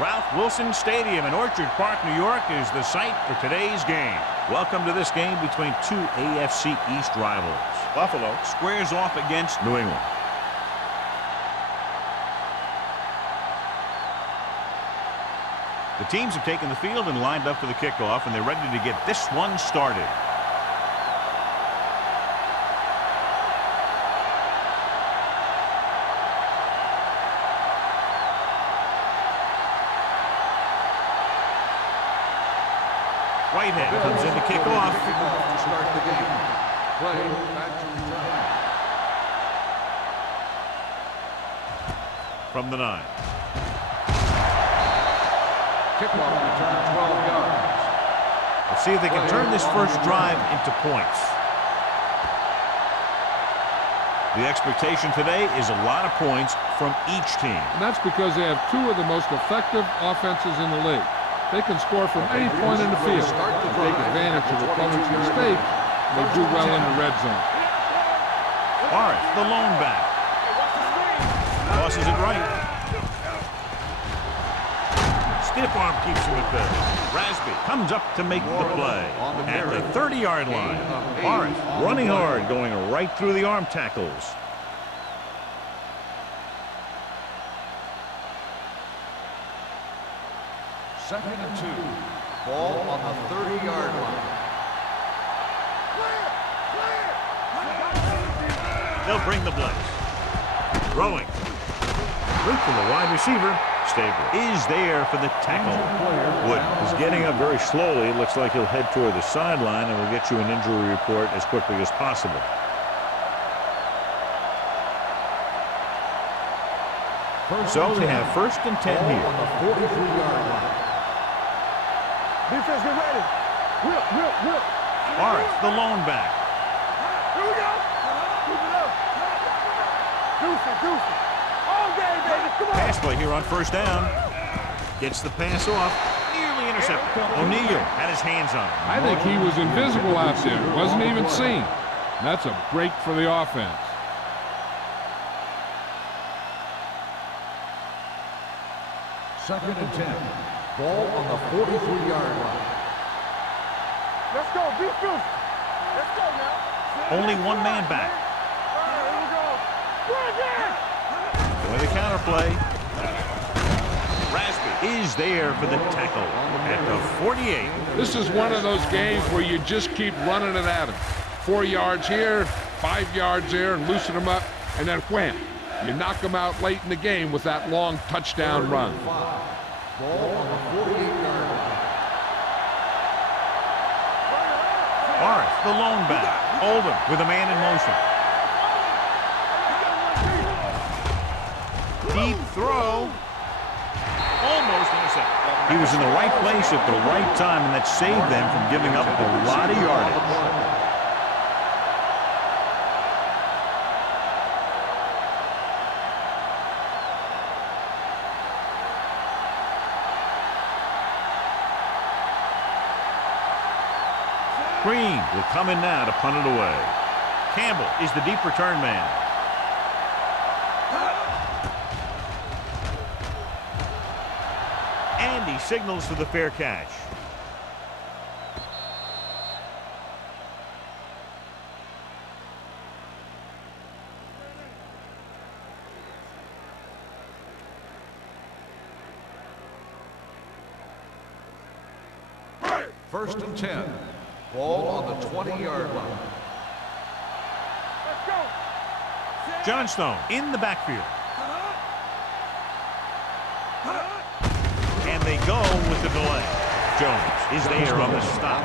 Ralph Wilson Stadium in Orchard Park, New York is the site for today's game. Welcome to this game between two AFC East rivals. Buffalo squares off against New England. The teams have taken the field and lined up for the kickoff, and they're ready to get this one started. Whitehead comes in to kick off. To start the game. Play back to return. From the 9. Kickoff return 12 yards. Let's see if they can turn this first drive into points. The expectation today is a lot of points from each team. And that's because they have two of the most effective offenses in the league. They can score from any point in the field. Take advantage of the opponent's mistake. They do well in the red zone. Morris, the lone back. Tosses it right. Stiff arm keeps him at bay. Rasby comes up to make the play at the 30-yard line. Morris running hard, going right through the arm tackles. Second and 2. Ball on the 30-yard line. They'll bring the blitz. Throwing. Root from the wide receiver. Stabler is there for the tackle. Wood is getting up very slowly. It looks like he'll head toward the sideline, and we'll get you an injury report as quickly as possible. So we have 1st and 10 here. On the 43-yard line. Defense, get ready. Whip. Morris, the lone back. Here we go. Keep it up. Goofy. All day, baby. Come on. Pass play here on 1st down. Gets the pass off. Nearly intercepted. O'Neal had his hands on it. I think he was invisible out there. Wasn't even seen. That's a break for the offense. Second and 10. Ball on the 43-yard line. Let's go. Be goofy. Let's go now. Only one man back. All right, here we go. Bring it. With the counterplay. Rasby is there for the tackle at the 48. This is one of those games where you just keep running it at him. 4 yards here, 5 yards there, and loosen them up, and then wham. You knock them out late in the game with that long touchdown run. Ball on the 48-yard line. Morris, the lone back. Oldham with a man in motion. Deep throw. Almost intercepted. He was in the right place at the right time, and that saved them from giving up a lot of yardage. Green will come in now to punt it away. Campbell is the deep return man. And he signals for the fair catch. First and 10. Ball on the 20-yard line. Let's go. Johnstone in the backfield. And they go with the delay. Jones is there on the stop.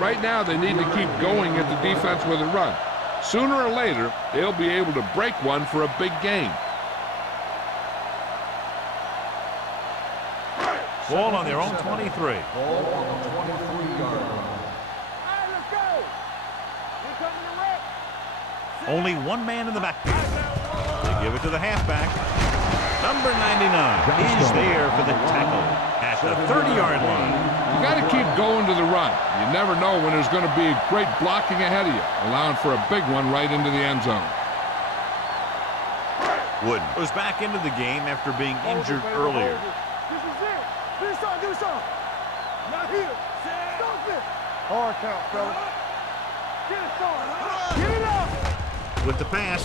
Right now, they need to keep going at the defense with a run. Sooner or later, they'll be able to break one for a big game. Ball on their own 23. Ball on the 23-yard line. Only one man in the backfield. They give it to the halfback. Number 99 is there for the tackle at the 30-yard line. You got to keep going to the run. You never know when there's going to be great blocking ahead of you, allowing for a big one right into the end zone. Wooden goes back into the game after being injured earlier. This is it. do something. Not here. Stop it. Hard count, fella. Get it started. Get it up. With the pass.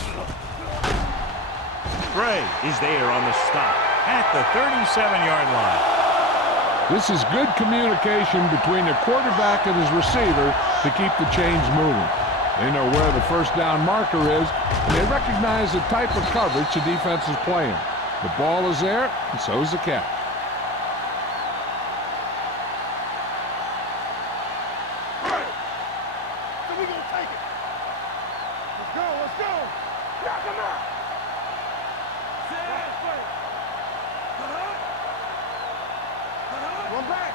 Gray is there on the stop at the 37-yard line. This is good communication between the quarterback and his receiver to keep the chains moving. They know where the first down marker is, and they recognize the type of coverage the defense is playing. The ball is there, and so is the catch. So we gonna take it. Let's go, let's go. Knock him out. One back.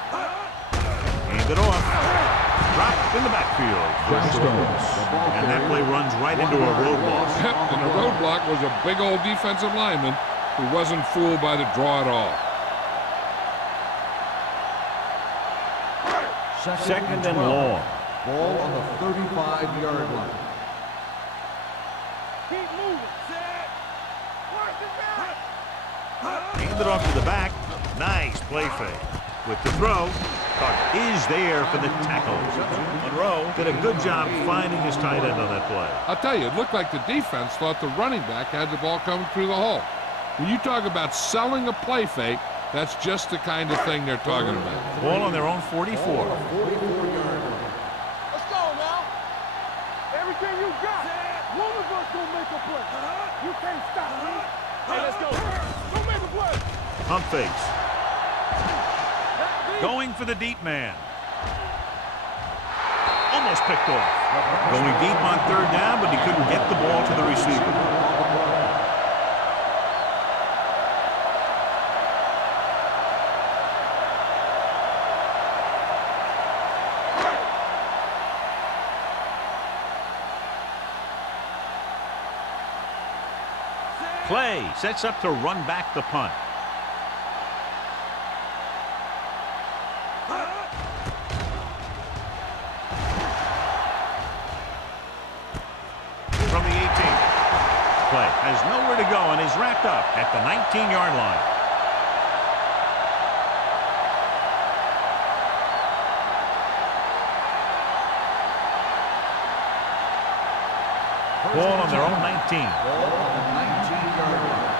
Hand it off. Dropped in the backfield for Stones. And that play runs right into a roadblock. And the roadblock was a big old defensive lineman who wasn't fooled by the draw at all. Second and long. Ball on the 35-yard line. Keep moving. Set. Watch it back. Hand it off to the back. Nice play fake. With the throw, Carter is there for the tackle. Monroe did a good job finding his tight end on that play. I'll tell you, it looked like the defense thought the running back had the ball coming through the hole. When you talk about selling a play fake, that's just the kind of thing they're talking about. Ball on their own 44. Let's go now. Everything you got. One of us gonna make a play. You can't stop me. Hey, let's go. Go make a play. Pump fakes. Going for the deep man. Almost picked off. Going deep on third down, but he couldn't get the ball to the receiver. Play sets up to run back the punt. From the 18. Play has nowhere to go and is wrapped up at the 19-yard line. Ball on their own 19. Ball on the 19-yard line.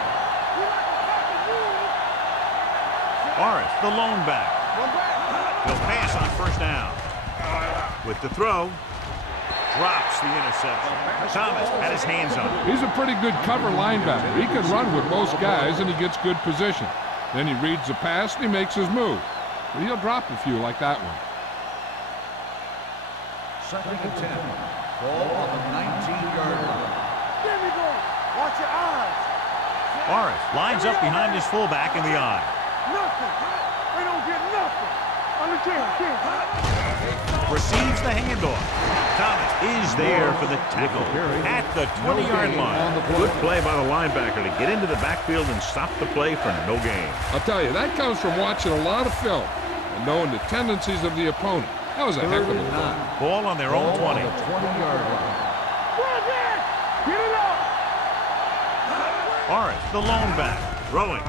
Morris, the lone back. He'll pass on first down. With the throw, drops the interception. Thomas had his hands on it. He's a pretty good cover linebacker. He can run with most guys, and he gets good position. Then he reads the pass, and he makes his move. But he'll drop a few like that one. Second and 10. Ball on the 19-yard line. There we go. Watch your eyes. Morris lines up behind his fullback in the eye. Nothing. They don't get nothing. Understand? Receives the handoff. Thomas is there for the tackle at the 20-yard line. Good play by the linebacker to get into the backfield and stop the play for no gain. I'll tell you, that comes from watching a lot of film and knowing the tendencies of the opponent. That was a heck of a play. Ball on their own 20. On the 20-yard line. Get it up. Morris, the lone back, throwing.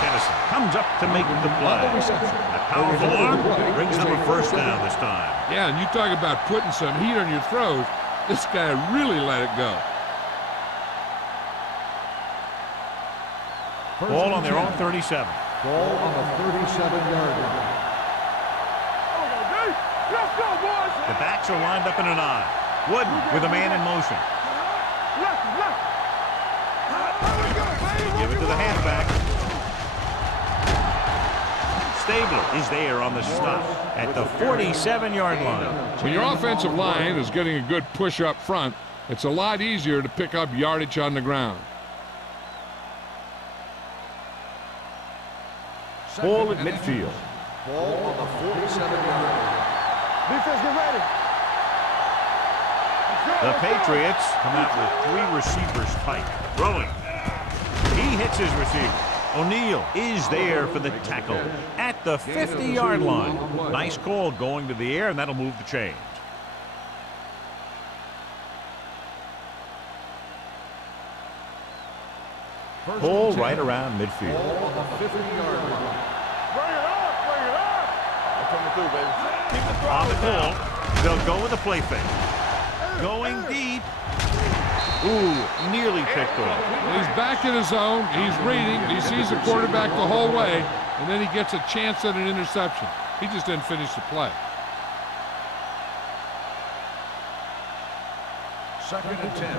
Kennison comes up to make the play. A powerful arm brings them a first down this time. Yeah, and you talk about putting some heat on your throws. This guy really let it go. Ball on their own 37. Ball on the 37-yard line. Let's go, boys. The backs are lined up in an I. Wooden with a man in motion. Give it to the halfback. Stabler is there on the stop at the 47-yard line. When your offensive line is getting a good push up front, it's a lot easier to pick up yardage on the ground. Ball at midfield. Ball on the 47-yard line. Defense, get ready. The Patriots come out with 3 receivers tight. Throwing. He hits his receiver. O'Neal is there for the tackle at the 50-yard line. Nice call going to the air, and that'll move the chains. Ball right around midfield. Ball on the 50-yard line. Bring it up, bring it up. I'm coming through, baby. Keep the On the throttle call, down. they'll go with a play fake. Going deep. Ooh, nearly picked off. He's back in his zone. He's reading. He sees the quarterback the whole way, and then he gets a chance at an interception. He just didn't finish the play. Second and 10.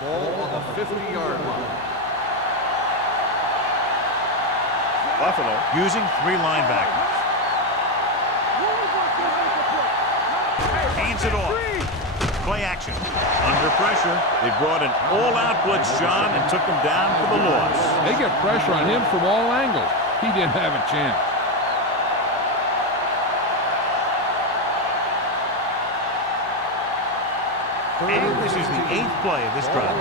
Ball on the 50-yard line. Buffalo. Using 3 linebackers. Hands it off. Play action. Under pressure. They brought an all-out blitz, John, and took him down for the loss. They get pressure on him from all angles. He didn't have a chance. And this is the 8th play of this drive.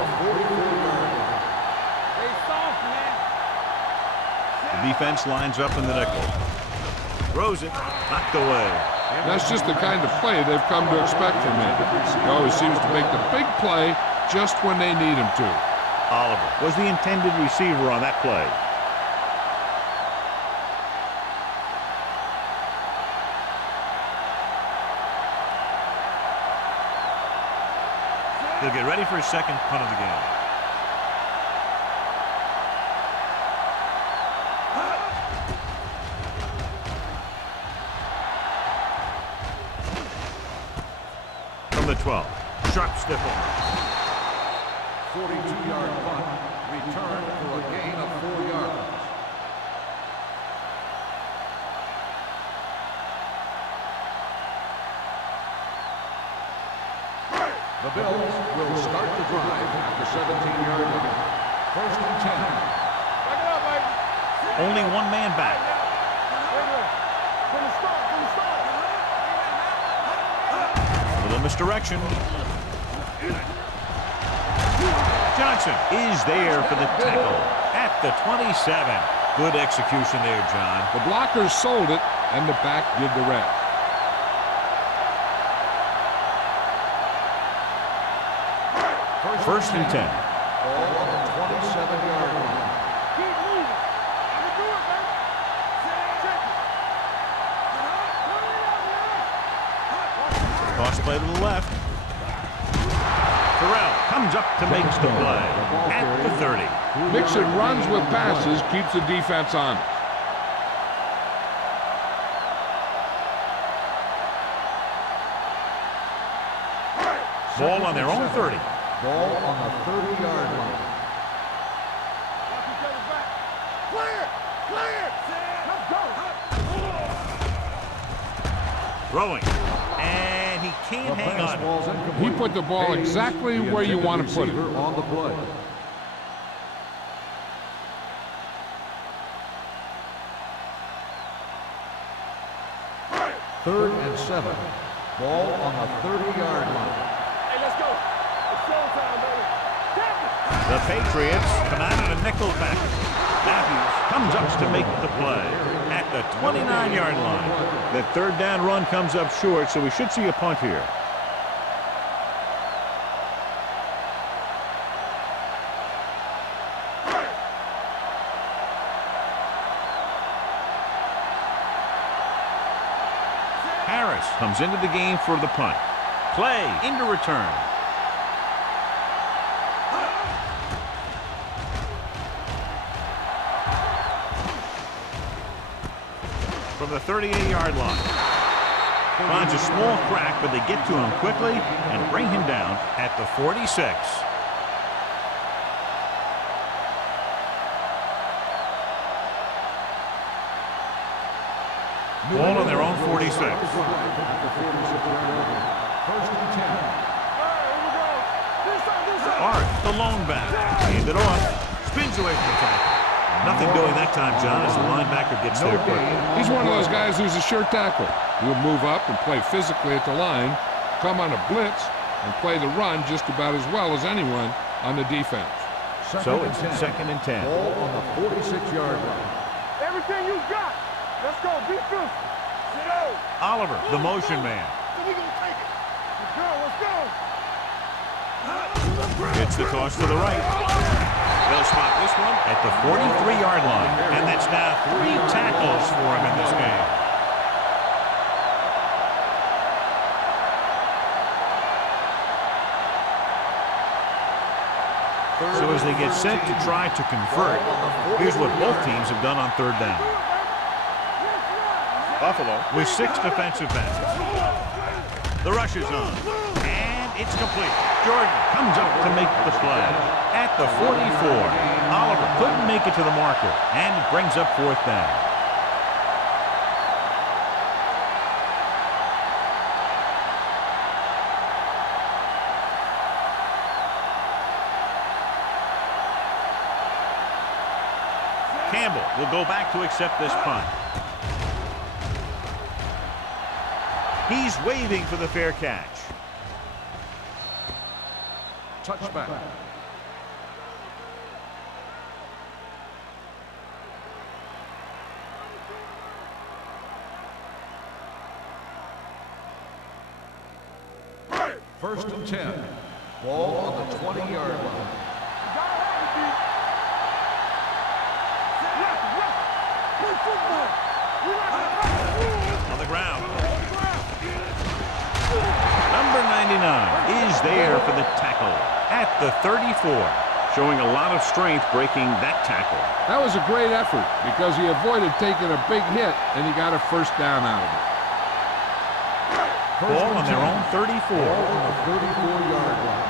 They soft, man. The defense lines up in the nickel. Throws it. Knocked away. That's just the kind of play they've come to expect from him. He always seems to make the big play just when they need him to. Oliver was the intended receiver on that play. They'll get ready for his second punt of the game. From the 12. Sharp stiff arm. 42-yard punt. Return for a gain of 4 yards. The Bills will start the drive at the 17-yard line. First and 10. Back it up, baby. Only one man back. From the start, from the start. A little misdirection. Johnson is there for the tackle at the 27. Good execution there, John. The blockers sold it, and the back did the rest. First and 10. Ball on the 27-yard line. Keep moving. You do it, man. Check it. Toss play to the left. Terrell comes up to make the play at the 30. Mixon runs with passes, keeps the defense on. Ball on their own 30. Ball on the 30-yard line. Watch each other back. Clear! Clear! Let's go! Throwing. And he can't hang on. He put the ball exactly where you want to put it. On the play. Third and 7. Ball on the 30-yard line. Hey, let's go. It's showtime, baby. Tap it. The Patriots come out in a nickel package. Matthews comes up to make the play at the 29-yard line. The third down run comes up short, so we should see a punt here. Harris comes into the game for the punt. Play into return. From the 38-yard line. Finds a small crack, but they get to him quickly and bring him down at the 46. Ball on their own 46. First and 10. Art, the lone back. Hand it off. Spins away from the tackle. Nothing doing that time, John, as the linebacker gets there quickly. He's one of those guys who's a sure tackler. He'll move up and play physically at the line, come on a blitz, and play the run just about as well as anyone on the defense. So it's second and 10. Ball on the 46-yard line. Everything you got. Let's go. Defense. Sit down. Oliver, the motion man. We gonna take it. Let's go. Let's go. It's the toss to the right. They'll spot this one at the 43-yard line. And that's now 3 tackles for him in this game. So as they get set to try to convert, here's what both teams have done on 3rd down. Buffalo. With 6 defensive backs. The rush is on. And it's complete. Jordan comes up to make the play. At the 44, Oliver couldn't make it to the marker. And it brings up 4th down. Campbell will go back to accept this punt. He's waving for the fair catch. Touchback. First and 10. Ball on the 20-yard line. On the ground. Number 99 is there for the tackle at the 34. Showing a lot of strength breaking that tackle. That was a great effort because he avoided taking a big hit and he got a 1st down out of it. Ball on their own 34. Ball on the 34-yard line.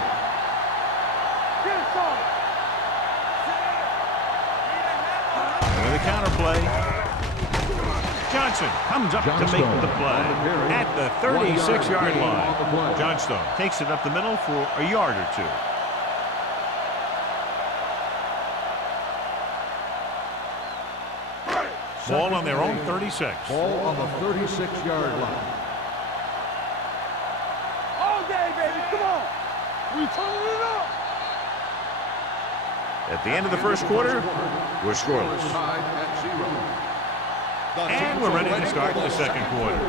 With a counter play. Johnson comes up to make the play at the 36-yard line. Johnstone takes it up the middle for a yard or 2. Ball on their own 36. Ball on the 36-yard line. All day, baby, come on. We turning it up. At the end of the first quarter, we're scoreless. Tied at 0. And we're ready to start the second quarter.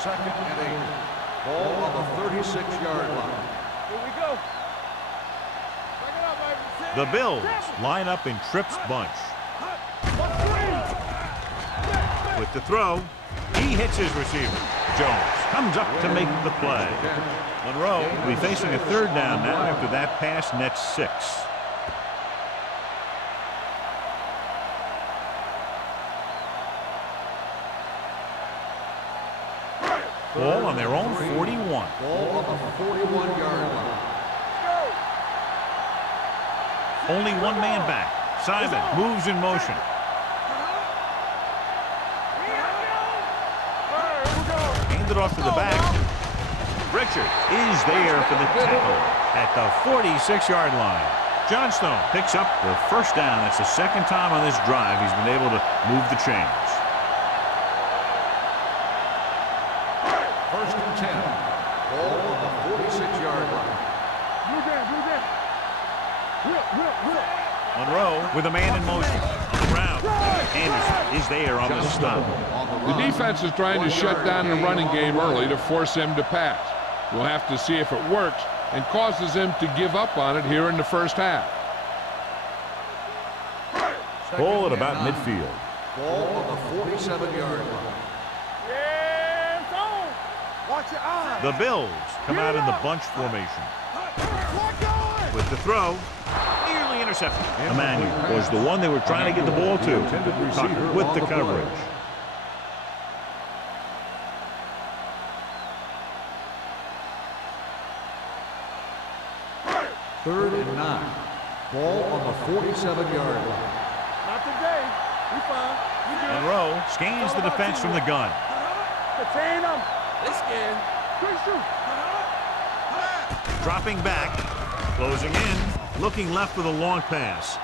Second and 8. Ball on the 36-yard line. Here we go. Bring it up, baby. The Bills line up in Tripp's bunch. With the throw, he hits his receiver. Jones comes up to make the play. Monroe will be facing a 3rd down now after that pass nets 6. Ball on their own 41. Ball on the 41-yard line. Only one man back. Simon moves in motion. Handed off to the back. Richard is there for the tackle at the 46-yard line. Johnstone picks up the 1st down. That's the 2nd time on this drive he's been able to move the chains. First and 10. Ball on the 46-yard line. Monroe with a man in motion on the ground. Anderson is there on the stop. The defense is trying to shut down the running game early to force him to pass. We'll have to see if it works and causes him to give up on it here in the 1st half. Ball at about midfield. Ball on the 47-yard line. Yeah, it's on. Watch your eyes. The Bills come out in the bunch formation. With the throw, nearly intercepted. Emmanuel was the one they were trying to get the ball to. Tucker with the coverage. Third and 9. Ball on the 47-yard line. Not today. We fine. We good. Monroe scans the defense from the gun. Contain them. They scared. Good shoot. Dropping back, closing in, looking left with a long pass.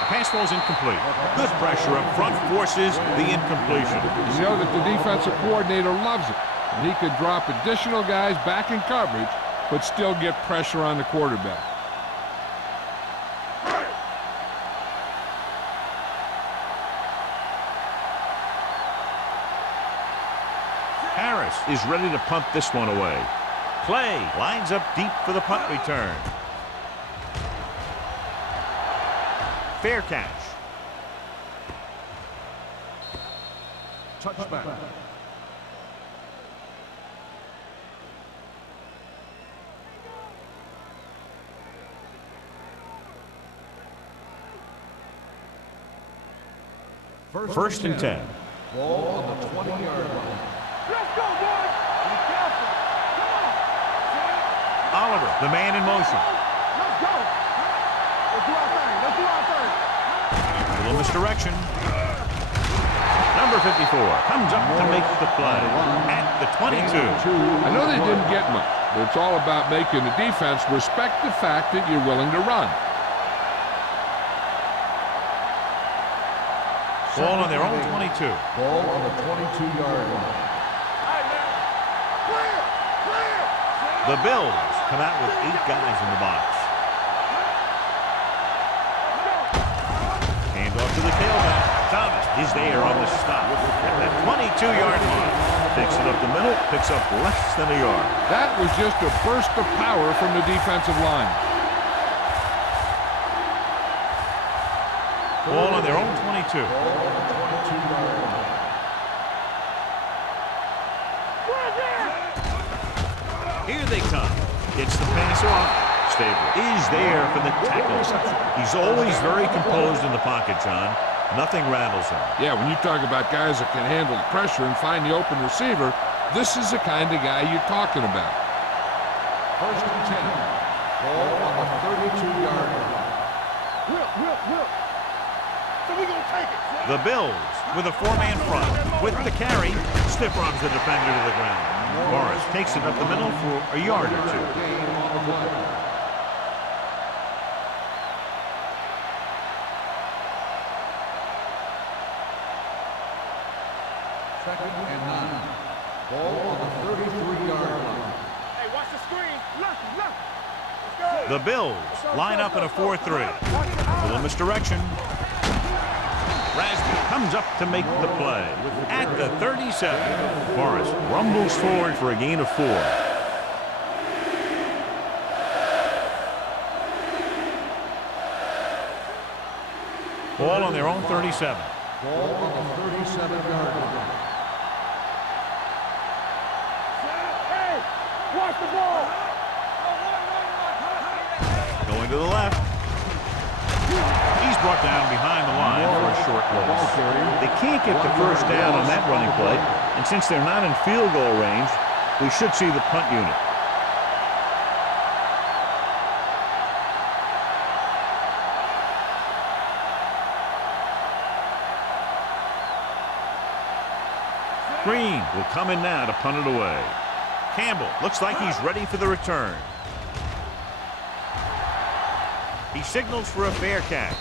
The pass falls incomplete. Good pressure up front forces the incompletion. You know that the defensive coordinator loves it. And he could drop additional guys back in coverage, but still get pressure on the quarterback. Morris is ready to punt this one away. Clay lines up deep for the punt return. Fair catch. Touchback. First and 10. Ball on the 20-yard line. Let's go, boys. Be careful. Come on. Oliver, the man in motion. Let's go. Let's do our thing. Let's do our thing. A little misdirection. Number 54 comes up to make the play at the 22. I know they didn't get much, but it's all about making the defense respect the fact that you're willing to run. Ball on their own 22. Ball on the 22-yard line. Clear. Clear. The Bills come out with 8 guys in the box. Hand off to the tailback. Thomas is there on the stop at the 22-yard line. Takes it up the middle, picks up less than a yard. That was just a burst of power from the defensive line. Ball on their own 22. Ball on the 22-yard line. Here they come. Gets the pass off. Stable is there for the tackle. He's always very composed in the pocket, John. Nothing rattles him. Yeah, when you talk about guys that can handle the pressure and find the open receiver, this is the kind of guy you're talking about. First and 10. Ball on the 32-yard line. Whip. So we gonna take it. The Bills with a 4-man front. With the carry, stiff arms the defender to the ground. Morris takes it up the middle for a yard or two. Gain on the play. Second and 9. Ball on the 33-yard line. Hey, watch the screen. Left. Let's go. The Bills line up in a 4-3. A little misdirection. Rasby comes up to make the play at the 37. Morris rumbles forward for a gain of 4. Ball on their own 37. Ball on the 37-yard line. Hey, watch the ball. Going to the left. He's brought down behind the line for a short loss. They can't get the first down on that running play, and since they're not in field goal range, we should see the punt unit. Green will come in now to punt it away. Campbell looks like he's ready for the return. He signals for a fair catch.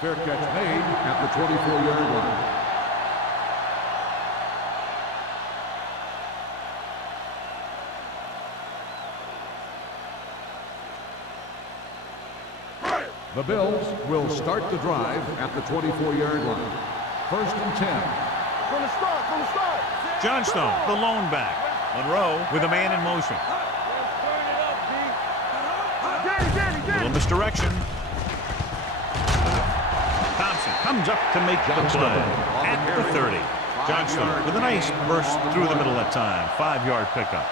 Fair catch made at the 24-yard line. The Bills will start the drive at the 24-yard line. First and 10. From the start. Johnstone, the lone back. Monroe with a man in motion. A little misdirection. Thompson comes up to make the play at the 30. Johnstone with a nice burst through the middle that time. 5-yard pickup.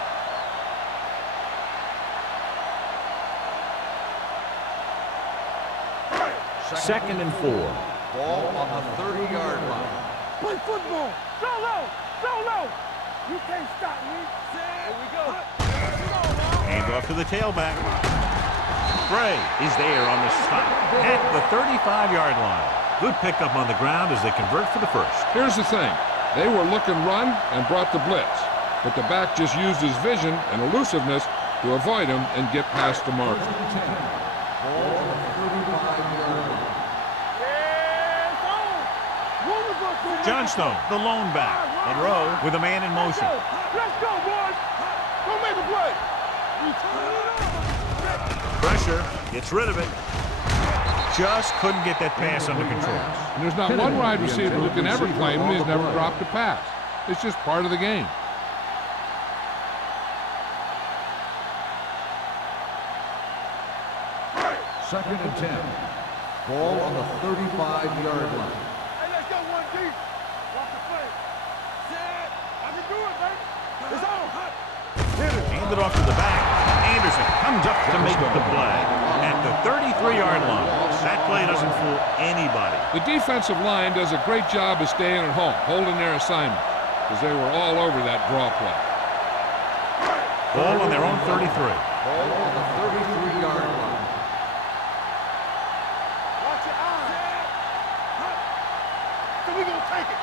Second and 4. Ball on the 30-yard line. Play football. Solo. You can't stop me. Here we go. Hand off to the tailback. Gray is there on the stop at the 35-yard line. Good pickup on the ground as they convert for the first. Here's the thing. They were looking run and brought the blitz, but the back just used his vision and elusiveness to avoid him and get past the marker. Ball on the 35-yard line. Johnstone, the lone back. Monroe with a man in motion. Let's go, boys. Go make a play. Pressure, gets rid of it. Just couldn't get that pass under control. And there's not one wide receiver who can ever claim he's never dropped a pass. It's just part of the game. Second and 10. Ball on the 35-yard line. Hey, let's go one deep. Walk the play. Set. I can do it, baby. It's on. Hand it off to the back. Anderson comes up to make the play at the 33-yard line. That play doesn't fool anybody. The defensive line does a great job of staying at home, holding their assignment, because they were all over that draw play. Ball on their own 33. Ball on the 33-yard line. Watch your eyes. So we gonna take it.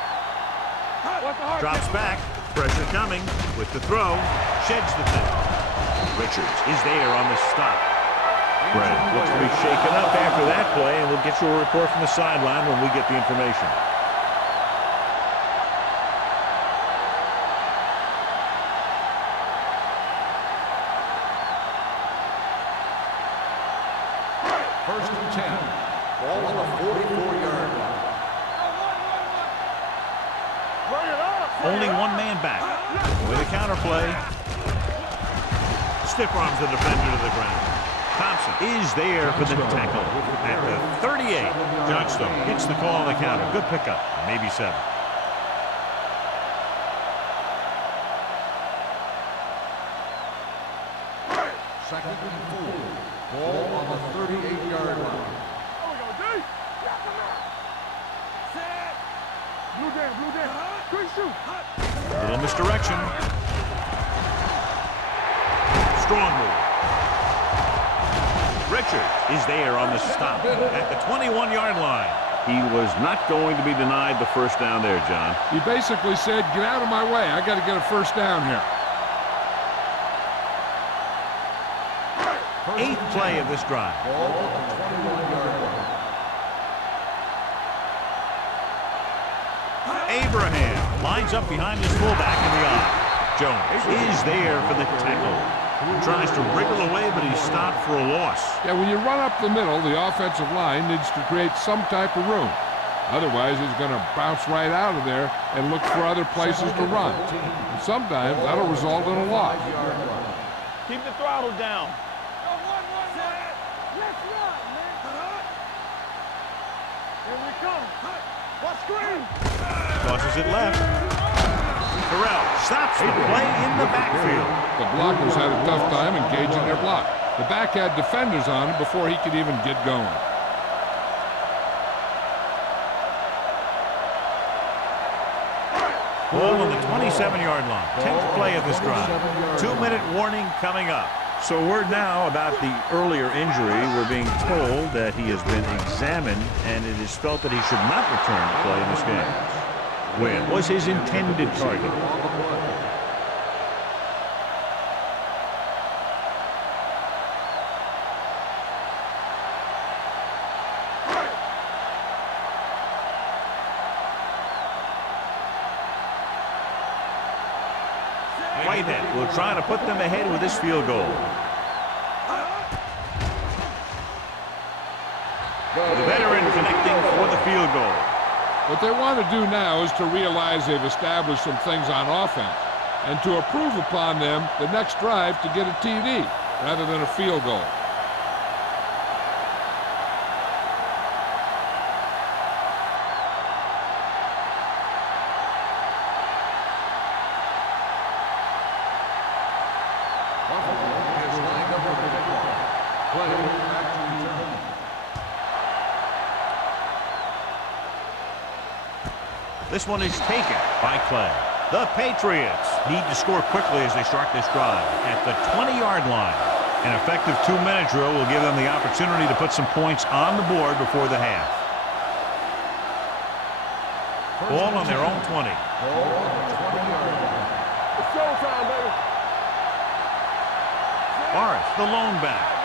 Watch the heart. Drops back. Pressure coming with the throw. Sheds the thing. Richards is there on the stop. Brett looks to be shaken up after that play, and we'll get you a report from the sideline when we get the information. First and 10. Ball on the 44-yard line. Bring it up. Only one man back. With a counter play. Stiff arms the defender to the ground. Thompson is there for the tackle at the 38. Johnstone gets the call on the counter. Good pickup. Maybe 7. Second and 4. Ball on the 38-yard line. There we go, D. Yeah, come on. Set. Blue down. Quick shoot. Little misdirection. Strong move. Richards is there on the stop at the 21-yard line. He was not going to be denied the first down there, John. He basically said, get out of my way. I got to get a first down here. 8th play of this drive. Ball on the 21-yard line. Abraham lines up behind his fullback in the eye. Jones is there for the tackle. Tries to wriggle away, but he's stopped for a loss. Yeah, when you run up the middle, the offensive line needs to create some type of room. Otherwise, he's going to bounce right out of there and look for other places to run. And sometimes that'll result in a loss. Keep the throttle down. Go one. Let's run, man. Here we come. Watch screen. Tosses it left. Terrell stops the play in the backfield. The blockers had a tough time engaging their block. The back had defenders on him before he could even get going. Ball on the 27-yard line. 10th play of this drive. 2-minute warning coming up. So word now about the earlier injury. We're being told that he has been examined, and it is felt that he should not return to play in this game. Wynn was his intended target. Whitehead will try to put them ahead with this field goal. The veteran connecting for the field goal. What they want to do now is to realize they've established some things on offense and to improve upon them the next drive to get a TD rather than a field goal. This one is taken by Clay. The Patriots need to score quickly as they start this drive at the 20-yard line. An effective 2-minute drill will give them the opportunity to put some points on the board before the half. Ball on their own 20. It's showtime, baby. Morris, the lone back.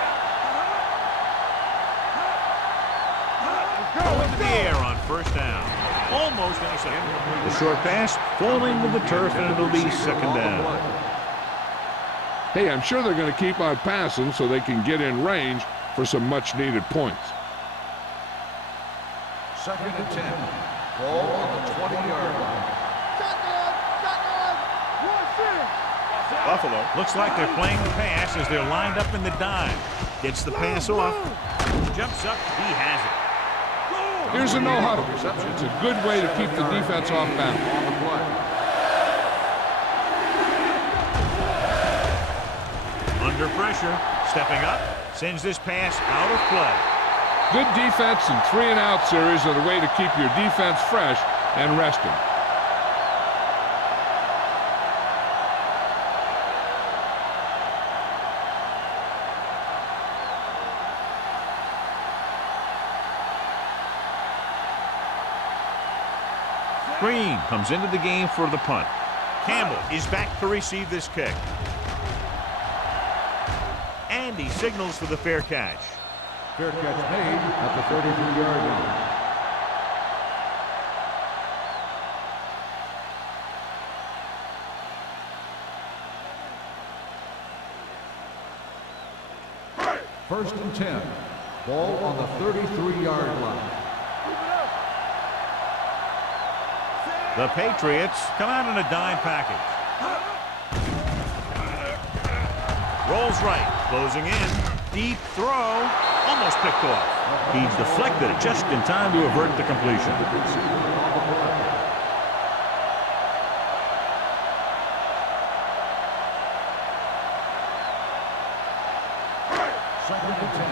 Into the air on first down. Almost intercepted. The short pass falling to the turf, and it'll be second down. Hey, I'm sure they're going to keep on passing so they can get in range for some much-needed points. Second and 10. Ball on the 20-yard line. Buffalo looks like they're playing the pass as they're lined up in the dime. Gets the pass off. Jumps up. He has it. Here's a no-huddle. It's a good way to keep the defense off balance. On the play. Under pressure. Stepping up. Sends this pass out of play. Good defense and 3-and-out series are the way to keep your defense fresh and resting. Green comes into the game for the punt. Campbell is back to receive this kick. And he signals for the fair catch. Fair catch made at the 33-yard line. First and 10. Ball on the 33-yard line. The Patriots come out in a dime package. Rolls right, closing in. Deep throw, almost picked off. He deflected it just in time to avert the completion. Second and 10.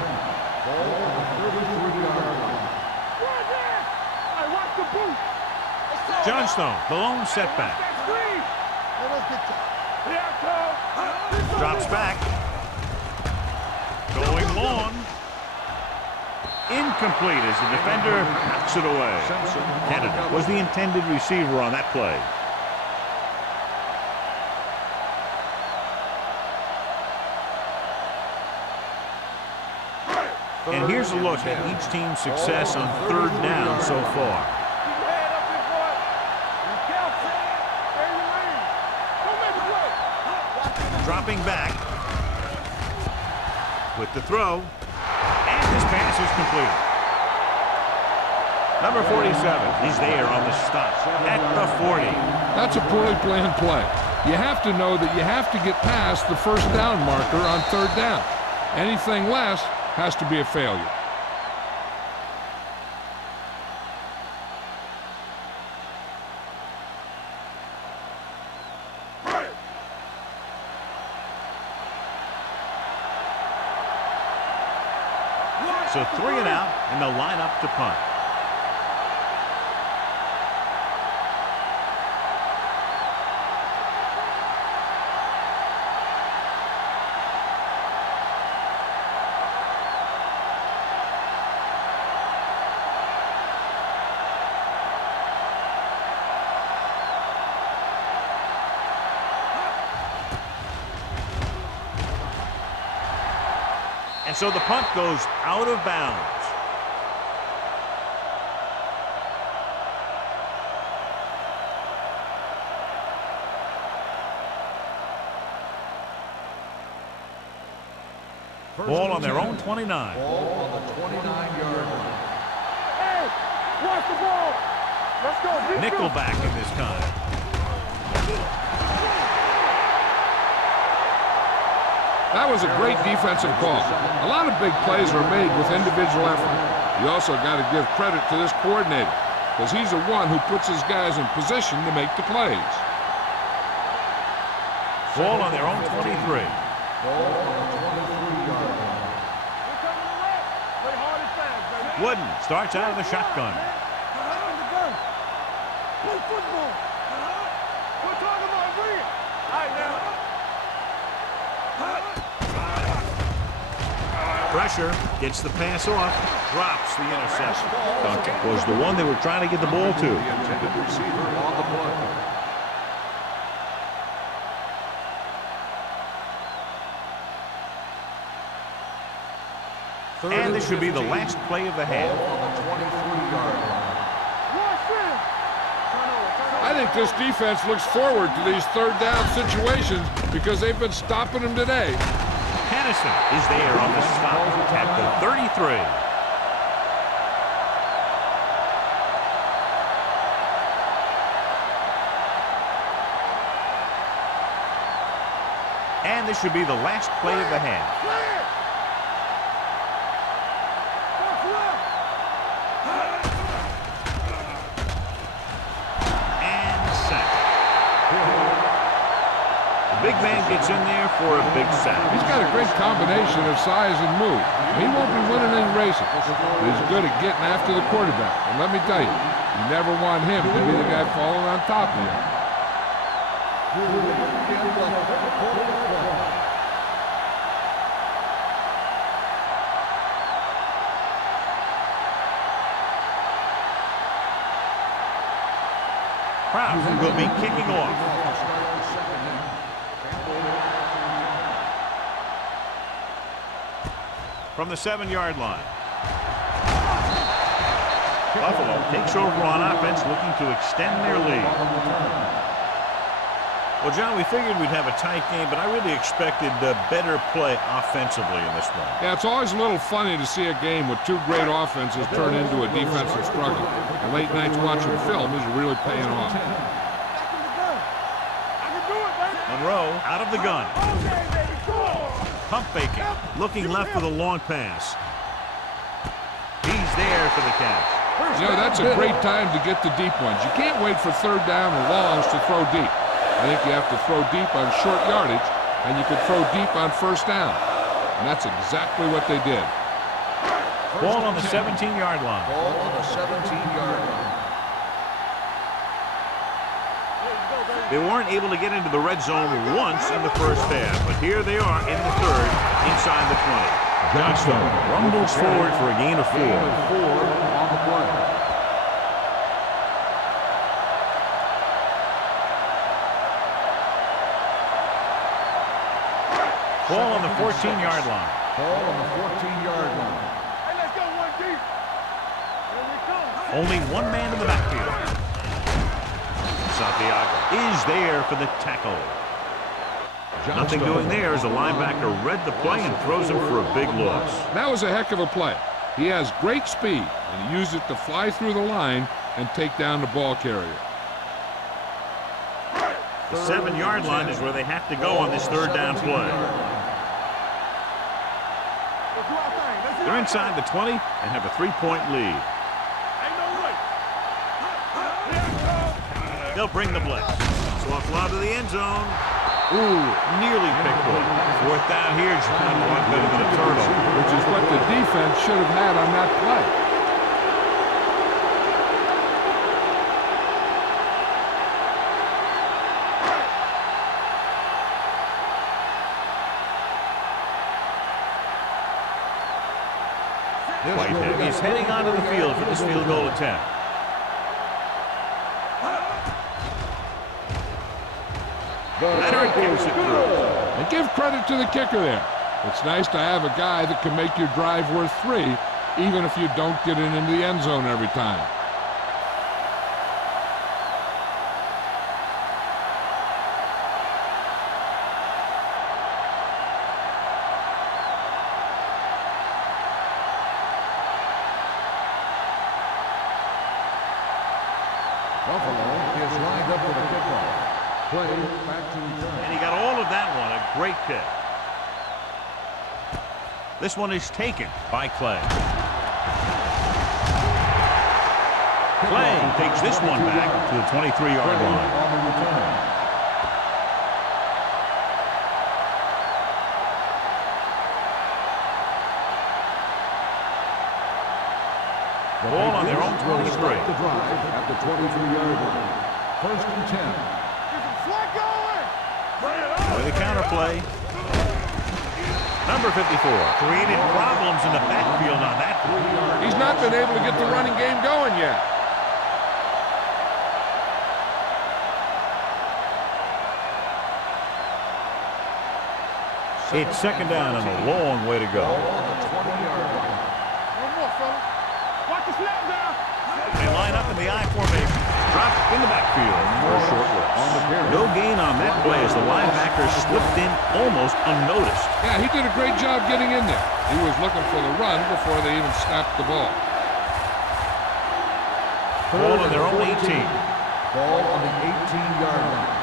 Ball on the 33-yard line. Hey, watch the boot. Johnstone, the lone setback. Drops back. Going long. Incomplete as the defender knocks it away. Kennedy was the intended receiver on that play. And here's a look at each team's success on third down so far. Dropping back with the throw, and this pass is completed. Number 47 is there on the stop at the 40. That's a poorly planned play. You have to know that you have to get past the first down marker on third down. Anything less has to be a failure. So 3 and out, and they'll line up to punt. And so the punt goes out of bounds. Ball on their own 29. Ball on the 29-yard line. Hey, watch the ball. Let's go. Nickelback in this time. That was a great defensive call. A lot of big plays are made with individual effort. You also got to give credit to this coordinator, because he's the one who puts his guys in position to make the plays. Ball on their own 23. Ball on the 23-yard line. Play hard and fast, baby. Wooden starts out of the shotgun. Play football. We're talking about Green. All right, now. Pressure, gets the pass off, drops the interception. Duncan was the one they were trying to get the ball to. The intended receiver on the play. And this should be the last play of the half. Ball on the 23-yard line. I think this defense looks forward to these third down situations because they've been stopping them today. Hennison is there on the stop at the 33. And this should be the last play of the half. man gets in there for a big sack. He's got a great combination of size and move. He won't be winning any races, but he's good at getting after the quarterback. And let me tell you, you never want him to be the guy falling on top of you. Kraft will be kicking off. From the 7-yard line. Buffalo takes over on offense, looking to extend their lead. Well, John, we figured we'd have a tight game, but I really expected better play offensively in this one. Yeah, it's always a little funny to see a game with two great offenses turn into a defensive struggle. The late nights watching film is really paying off. Monroe out of the gun. Pump faking. Looking left with a long pass. He's there for the catch. You know, that's a great time to get the deep ones. You can't wait for third down or longs to throw deep. I think you have to throw deep on short yardage, and you can throw deep on first down. And that's exactly what they did. Ball on the 17-yard line. Ball on the 17-yard line. They weren't able to get into the red zone once in the first half, but here they are in the third, inside the 20. Johnstone rumbles forward for a gain of 4. 4 on the play. Ball on the 14-yard line. Ball on the 14-yard line. Hey, let's go one deep. Here we come. Only one man in the backfield. Santiago is there for the tackle. Nothing doing there as the linebacker read the play and throws him for a big loss. That was a heck of a play. He has great speed, and he used it to fly through the line and take down the ball carrier. The 7-yard line is where they have to go on this third down play. They're inside the 20 and have a 3-point lead. They'll bring the blitz. Soft lob to the end zone. Ooh, nearly picked off. Fourth down here, John, a lot better than a turnover. Which is what the defense should have had on that play. Whitehead is heading onto the field for this field goal attempt. Leonard kicks it through. And give credit to the kicker there. It's nice to have a guy that can make your drive worth 3, even if you don't get it into the end zone every time. Buffalo is lined up with a kickoff. Play back to return. And he got all of that one. A great kick. This one is taken by Clay. Clay takes this one back to the 23-yard line. On the return. Ball on their own 23. Start the drive at the 23-yard line. First and 10. With the counter play. Number 54 created problems in the backfield on that play. He's not been able to get the running game going yet. It's second down and a long way to go. On the 20-yard line. One more, fella. Watch the snap down. They line up in the I formation. Dropped in the backfield. More short looks. No gain on that play as the linebacker slipped in almost unnoticed. Yeah, he did a great job getting in there. He was looking for the run before they even snapped the ball. Ball on their own 18. Ball on the 18-yard line.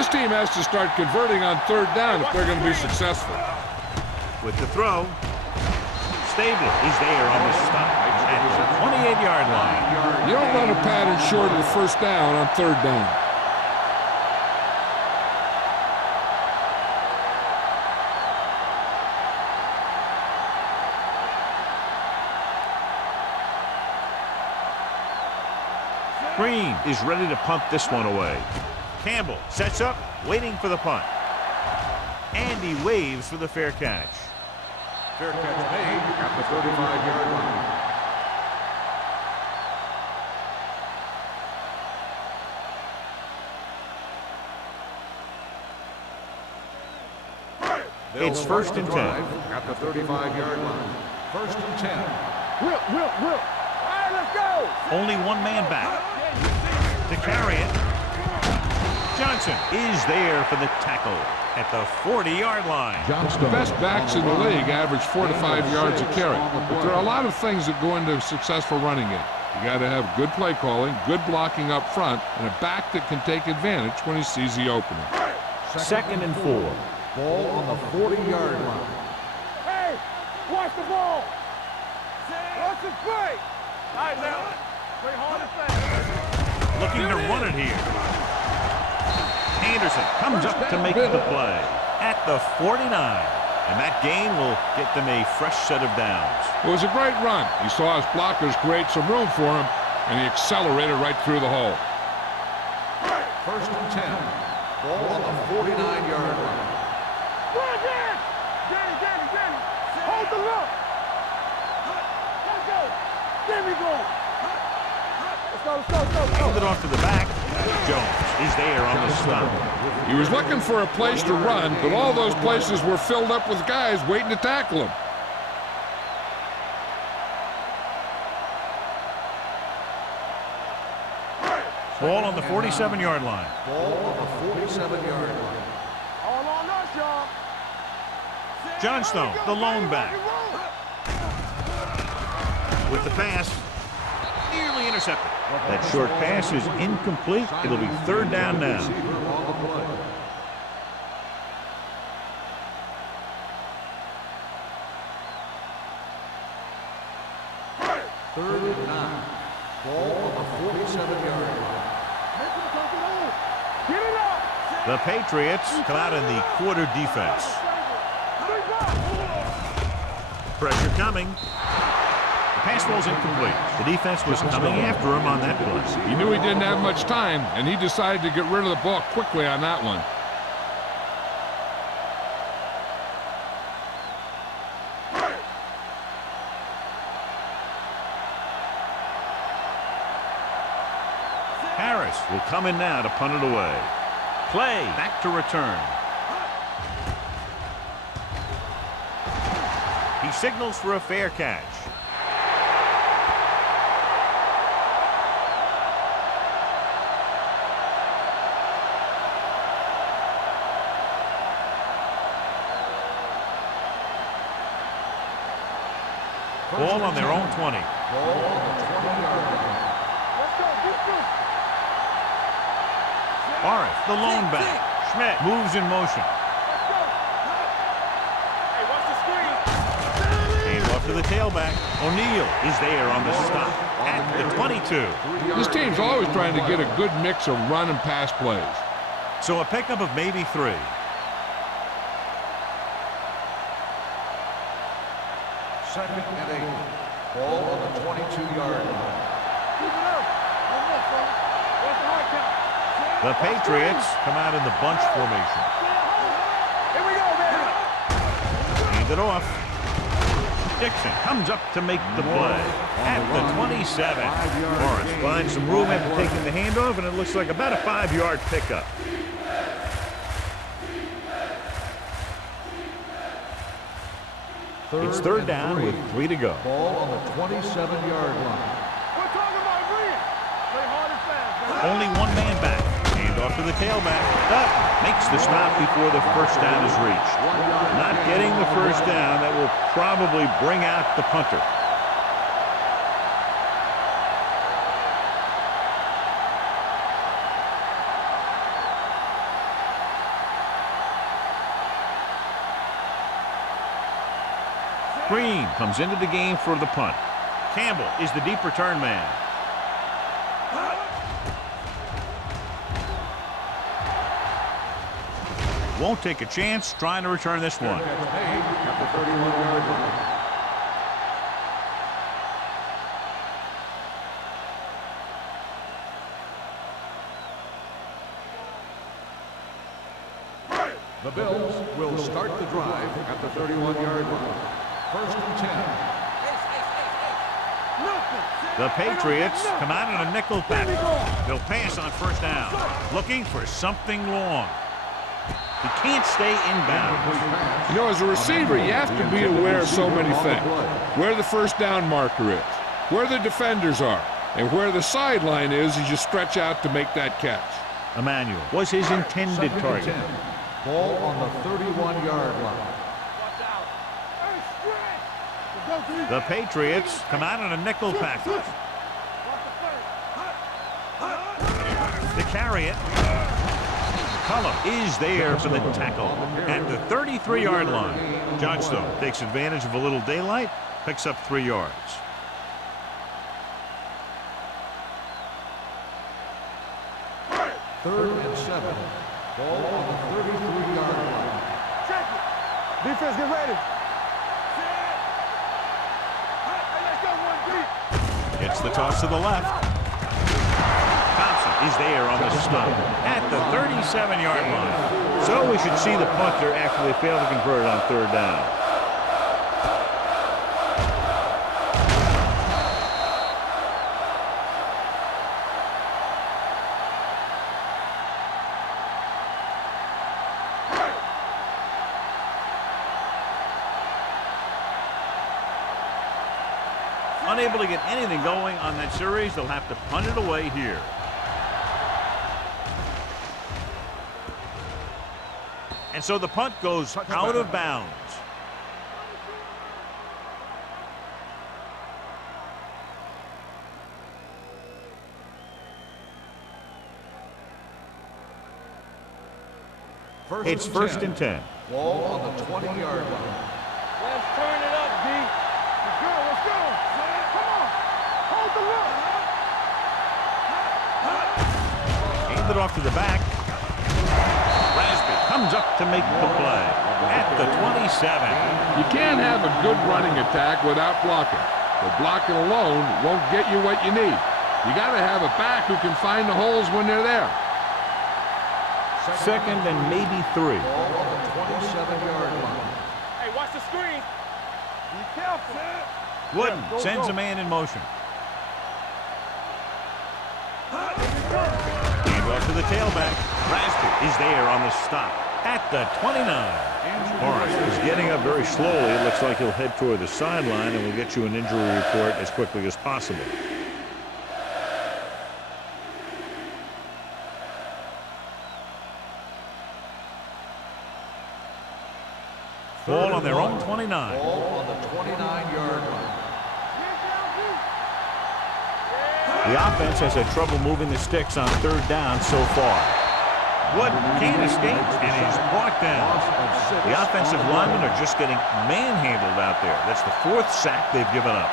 This team has to start converting on third down if they're going to be successful. With the throw, Stabler is there on the stop at the 28-yard line. You don't run a pattern short of the first down on third down. Green is ready to punt this one away. Campbell sets up, waiting for the punt. And he waves for the fair catch. Fair catch made at the 35-yard line. It's first and 10. At the 35-yard line. First and 10. Whip. All right, let's go. Only one man back. To carry it. Johnson is there for the tackle at the 40-yard line. The best backs in the league average 4 to 5 yards a carry. But there are a lot of things that go into a successful running game. You got to have good play calling, good blocking up front, and a back that can take advantage when he sees the opening. Second and 4. Ball on the 40-yard line. Hey, watch the ball. Watch the play. All right, now. Play hard and fast. Looking to run it here. Anderson comes up to make the play at the 49. And that gain will get them a fresh set of downs. It was a great run. He saw his blockers create some room for him, and he accelerated right through the hole. First and 10. Ball on the 49-yard line. Run, Dan. Danny. Hold the look. Let's go. There we go. Let's go. Hand it off to the back. Jones is there on the stop. He was looking for a place to run, but all those places were filled up with guys waiting to tackle him. Ball on the 47-yard line. Ball on the 47-yard line. All on us, y'all. Johnstone, the lone back. With the pass, nearly intercepted. That short pass is incomplete. It'll be third down now. Third and 9. Ball on the 47-yard line. Get it up. The Patriots come out in the quarter defense. Pressure coming. The pass ball's incomplete. The defense was coming after him on that play. He knew he didn't have much time, and he decided to get rid of the ball quickly on that one. Harris will come in now to punt it away. Play back to return. He signals for a fair catch. Ball on their own 20. Ball on the 20-yard line. Let's go. Barrett, the lone back. Schmidt moves in motion. Hey, watch the screen. Hand off to the tailback. O'Neal is there on the stop at the 22. This team's always trying to get a good mix of run and pass plays. So a pickup of maybe 3. Second and 8. Ball on the 22-yard line. Keep it up. One more, fella. Where's the hard count? The Patriots come out in the bunch formation. Here we go, baby. Hand it off. Dixon comes up to make the play at the 27. Morris finds some room after taking the handoff, and it looks like about a 5-yard pickup. It's third down with 3 to go. Ball on the 27-yard line. We're talking about agreeing. Play hard and fast, baby. Only one man back. Hand off to the tailback. Dutton makes the stop before the first down is reached. Not getting the first down. That will probably bring out the punter. Green comes into the game for the punt. Campbell is the deep return man. Won't take a chance trying to return this one. At the 31-yard line. The Bills will start the drive at the 31-yard line. First and 10. The Patriots come out in a nickel package. They'll pass on first down, looking for something long. He can't stay inbound. You know, as a receiver, you have to be aware of so many things. Where the first down marker is, where the defenders are, and where the sideline is as you stretch out to make that catch. Emmanuel was his intended target. Ball on the 31-yard line. The Patriots come out in a nickel package. To carry it. Cullum is there for the tackle at the 33-yard line. Johnstone takes advantage of a little daylight, picks up 3 yards. Third and 7. Ball on the 33-yard line. Check it. Defense, get ready. Gets the toss to the left. Thompson is there on the stop at the 37-yard line. So we should see the punter after they fail to convert it on third down. Unable to get anything going on that series, they'll have to punt it away here. And so the punt goes out of bounds. It's first and 10. Ball on the 20-yard line. Let's turn it up, D. Let's go, let's go. Come on. Hold the look. Hand it off to the back. Rasby comes up to make the play at the 27. You can't have a good running attack without blocking. But blocking alone won't get you what you need. You got to have a back who can find the holes when they're there. Second and maybe 3. Ball on the 27-yard line. Hey, watch the screen. Be careful. Wooden Go, sends go. a man in motion. Hand off to the tailback. Rasby is there on the stop at the 29. Morris is getting up very slowly. It looks like he'll head toward the sideline, and we'll get you an injury report as quickly as possible. Ball on their own 29. Ball on the 29-yard line. The offense has had trouble moving the sticks on third down so far. Wooden can't escape, and he's brought down. The offensive linemen are just getting manhandled out there. That's the 4th sack they've given up.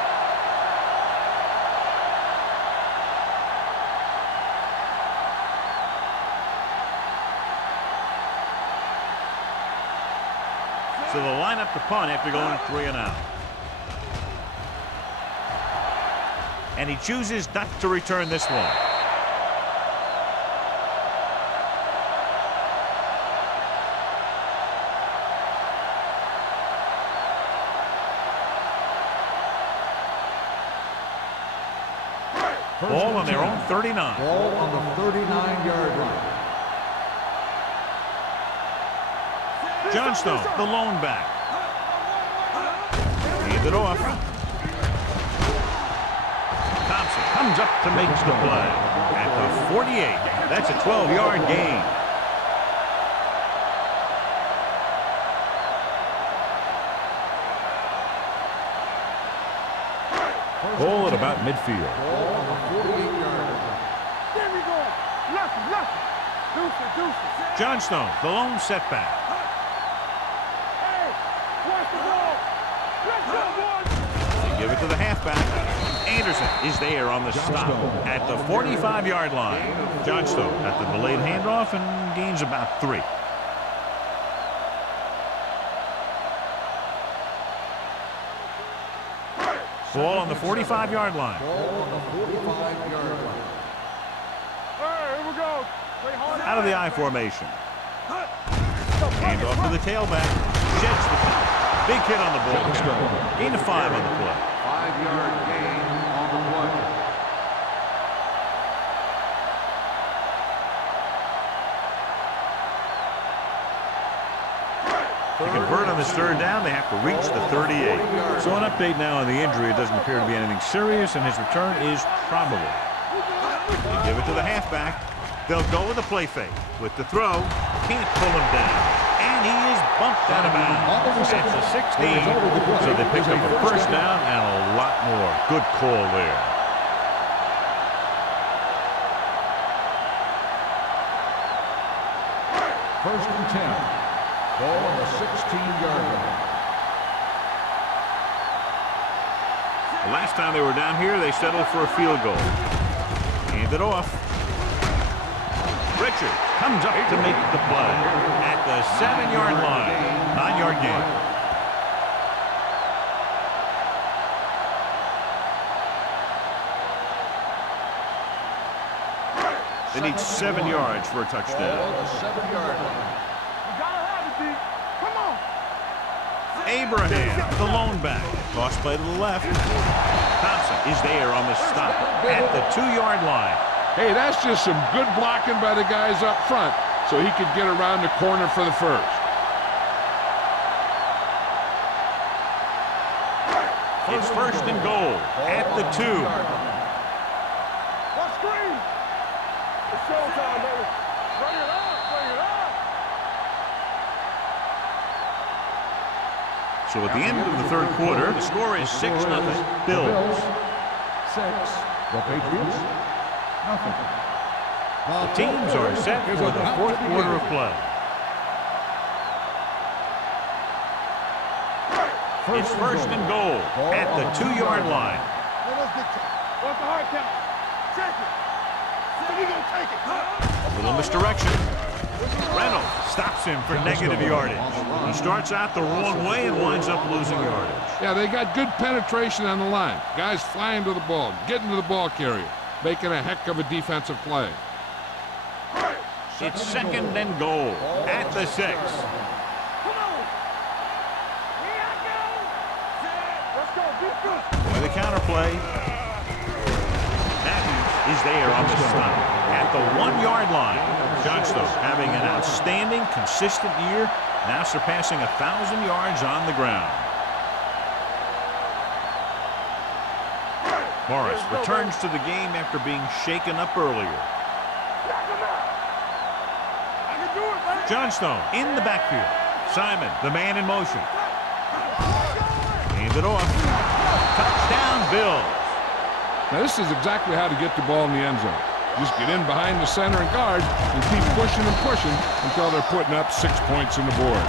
So they'll line up the punt after going 3 and out. And he chooses not to return this one. Ball on their own 39. Ball on the 39-yard line. Johnstone, the lone back. Hand it off. Thompson comes up to make the play at the 48. That's a 12-yard gain. Ball at about midfield. Ball on the 48-yard line. There we go. Lucky. Deuce. Johnstone, the lone setback. Hey, watch the ball. Let's go, boys. They give it to the halfback. Anderson is there on the stop at the 45-yard line. Johnstone at the delayed handoff and gains about 3. Ball on the 45-yard line. Ball on the 45-yard line. All right, here we go. Play hard. Out of the I formation. Hand off to the tailback. Sheds the penalty. Big hit on the ball. Gain of 5 on the play. 5-yard gain on the play. To convert on this third down, they have to reach the 38. So an update now on the injury. It doesn't appear to be anything serious, and his return is probable. They give it to the halfback. They'll go with a play fake. With the throw, can't pull him down. And he is bumped out of bounds. That's a 16. So they picked up a first down and a lot more. Good call there. First and 10. Ball on the 16-yard line. The last time they were down here, they settled for a field goal. Hand it off. Richard comes up to make the play at the 7-yard line. 9-yard gain. They need 7 yards for a touchdown. Ball on the 7-yard line. You gotta have it, D. Come on. Abraham, the lone back. Toss play to the left. Thompson is there on the stop at the 2-yard line. Hey, that's just some good blocking by the guys up front so he could get around the corner for the first. It's first and goal at the 2. What screen? It's showtime, baby. Bring it up, bring it up. So at the end of the third quarter, the score is 6-0. Bills. 6. The Patriots. Nothing. The teams are set for the fourth quarter of play. It's first and goal at the 2-yard line. What's the hard count? Check it. So we gonna take it. A little misdirection. Reynolds stops him for negative yardage. He starts out the wrong way and winds up losing yardage. Yeah, they got good penetration on the line. Guys flying to the ball, getting to the ball carrier, making a heck of a defensive play. It's second and goal at the 6. Come on. Here I go. Let's go, defense. With a counterplay. Matthews is there on the stop at the 1-yard line. Johnstone having an outstanding, consistent year, now surpassing 1,000 yards on the ground. Morris returns to the game after being shaken up earlier. I can do it, man. Johnstone in the backfield. Simon, the man in motion. Hands it off. Touchdown, Bills. Now, this is exactly how to get the ball in the end zone. Just get in behind the center and guard and keep pushing and pushing until they're putting up 6 points on the board.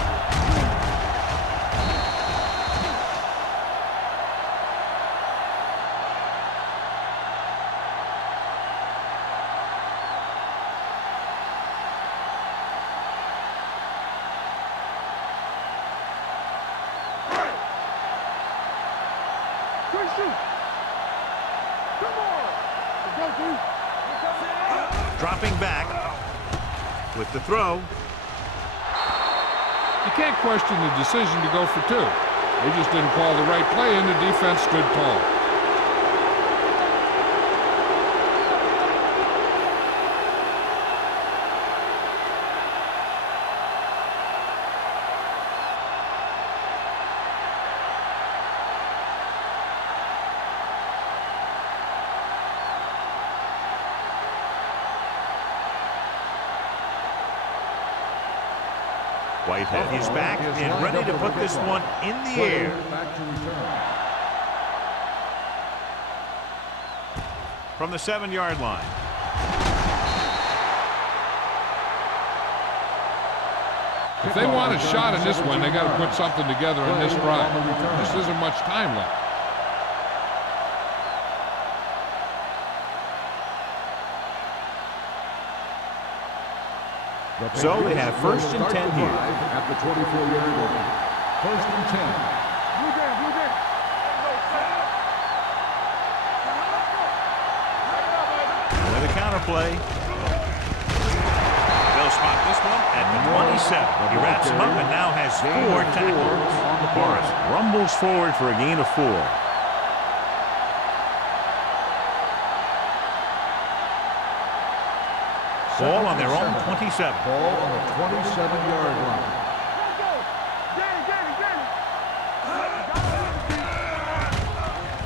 Quick shoot. Come on. Let's go, D. Dropping back with the throw. You can't question the decision to go for 2. They just didn't call the right play and the defense stood tall. Whitehead is back and ready to put this one in the air. Back to return. From the 7-yard line. If they want a shot in this one, they got to put something together in this drive. This isn't much time left. So they have first and 10 here. At the 24-yard line. First and 10. Blue game, blue game. With a counterplay. They'll spot this one at the 27. He wraps him up and now has 4 tackles. Forrest rumbles forward for a gain of 4. Ball on their own 27. Ball on the 27-yard line.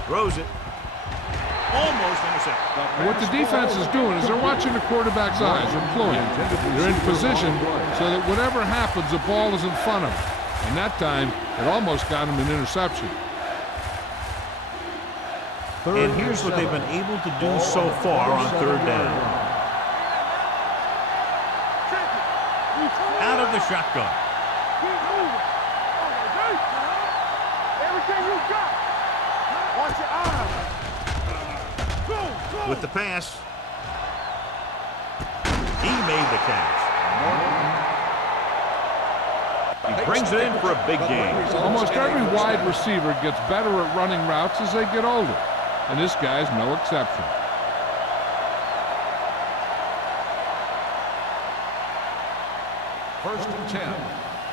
Throws it. Almost intercepted. What the defense is doing is they're watching the quarterback's eyes. They're pulling. They're in position so that whatever happens, the ball is in front of them. And that time, it almost got him an interception. And here's what they've been able to do so far on 3rd down. Out of the shotgun. Keep moving. Everything you got. Watch your eyes. Go. With the pass. He made the catch. He brings it in for a big gain. Almost every wide receiver gets better at running routes as they get older. And this guy's no exception. First and 10.